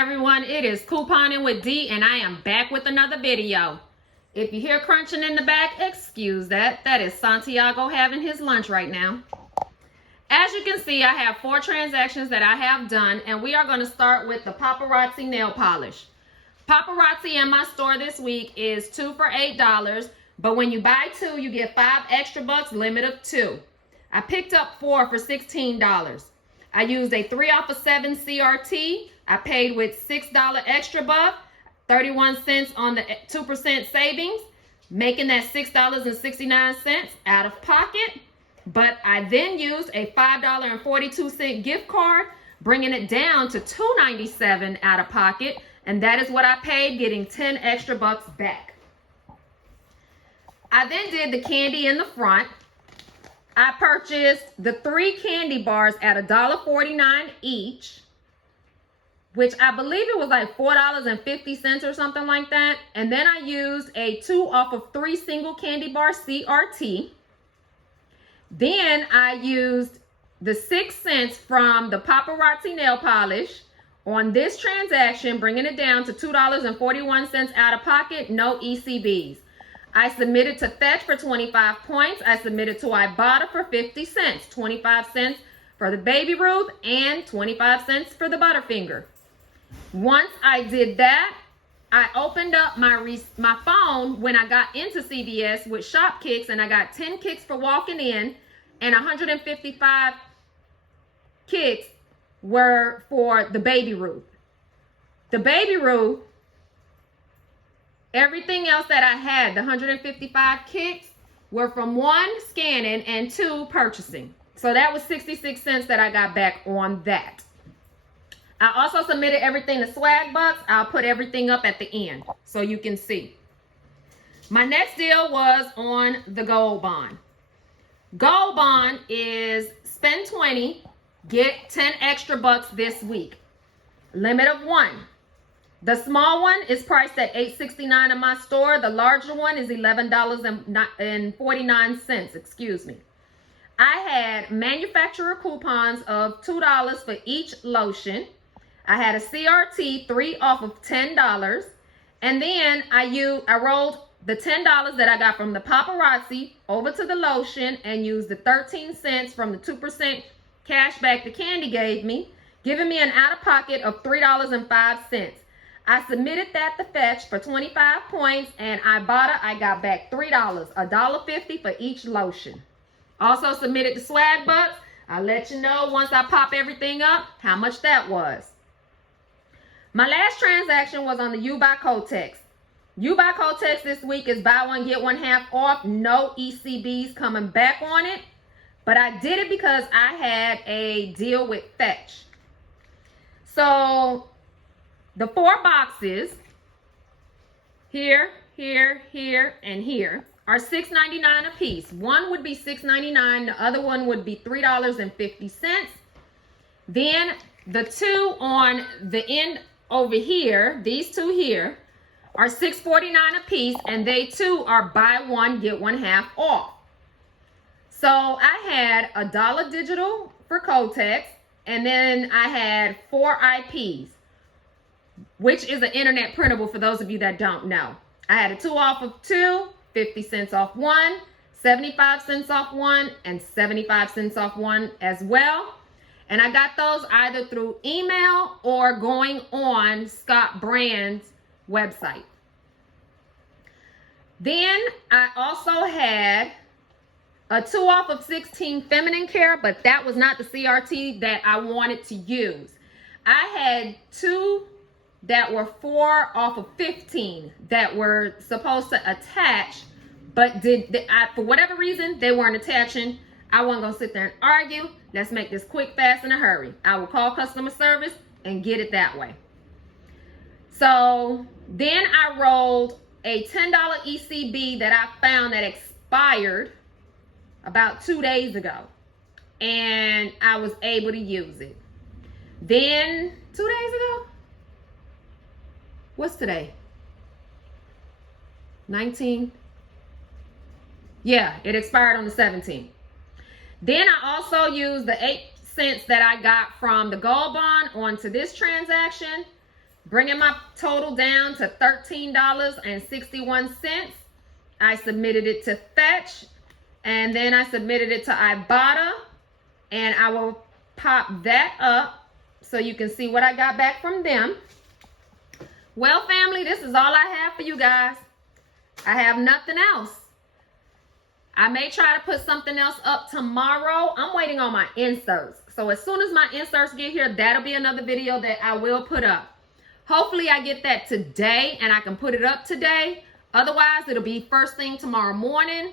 everyone, it is Couponing with D and I am back with another video. If you hear crunching in the back, excuse that. That is Santiago having his lunch right now. As you can see, I have 4 transactions that I have done, and we are going to start with the Paparazzi nail polish. Paparazzi in my store this week is 2 for $8, but when you buy 2, you get 5 extra bucks, limit of 2. I picked up 4 for $16. I used a 3 off of 7 CRT. I paid with $6 extra buck, 31 cents on the 2% savings, making that $6.69 out of pocket. But I then used a $5.42 gift card, bringing it down to $2.97 out of pocket. And that is what I paid, getting 10 extra bucks back. I then did the candy in the front. I purchased the 3 candy bars at $1.49 each, which I believe it was like $4.50 or something like that. And then I used a 2 off of 3 single candy bar CRT. Then I used the 6 cents from the Paparazzi nail polish on this transaction, bringing it down to $2.41 out of pocket, no ECBs. I submitted to Fetch for 25 points. I submitted to Ibotta for 50 cents, 25 cents for the Baby Ruth and 25 cents for the Butterfinger. Once I did that, I opened up my phone when I got into CVS with shop kicks, and I got 10 kicks for walking in, and 155 kicks were for the Baby Ruth. The Baby Ruth, everything else that I had, the 155 kicks, were from 1 scanning and 2 purchasing. So that was 66 cents that I got back on that. I also submitted everything to Swag Bucks. I'll put everything up at the end so you can see. My next deal was on the Gold Bond. Gold Bond is spend 20, get 10 extra bucks this week. Limit of 1. The small one is priced at $8.69 in my store. The larger one is $11.49, excuse me. I had manufacturer coupons of $2 for each lotion. I had a CRT 3 off of $10. And then I rolled the $10 that I got from the Paparazzi over to the lotion and used the 13 cents from the 2% cash back the candy gave me, giving me an out-of-pocket of $3.05. I submitted that to Fetch for 25 points, and Ibotta, I got back $3, $1.50 for each lotion. Also submitted to Swag Bucks. I'll let you know once I pop everything up how much that was. My last transaction was on the U by Kotex. U by Kotex this week is buy one, get one half off. No ECBs coming back on it. But I did it because I had a deal with Fetch. So the 4 boxes, here, here, here, and here, are $6.99 a piece. One would be $6.99. The other one would be $3.50. Then the 2 on the end over here, these 2 here, are $6.49 a piece, and they too are buy one, get one half off. So I had $1 digital for Kotex, and then I had 4 IPs, which is an internet printable for those of you that don't know. I had a 2 off of 2, 50 cents off 1, 75 cents off 1, and 75 cents off 1 as well. And I got those either through email or going on Scott Brand's website. Then I also had a 2 off of 16 feminine care, but that was not the CRT that I wanted to use. I had 2 that were 4 off of 15 that were supposed to attach, but for whatever reason, they weren't attaching. I wasn't going to sit there and argue. Let's make this quick, fast, in a hurry. I will call customer service and get it that way. So then I rolled a $10 ECB that I found that expired about 2 days ago, and I was able to use it. Then 2 days ago, what's today? 19? Yeah, it expired on the 17th. Then I also used the 8 cents that I got from the Gold Bond onto this transaction. bringing my total down to $13.61. I submitted it to Fetch, and then I submitted it to Ibotta, and I will pop that up so you can see what I got back from them. Well, family, this is all I have for you guys. I have nothing else. I may try to put something else up tomorrow. I'm waiting on my inserts. So as soon as my inserts get here, that'll be another video that I will put up. Hopefully I get that today and I can put it up today. Otherwise, it'll be first thing tomorrow morning.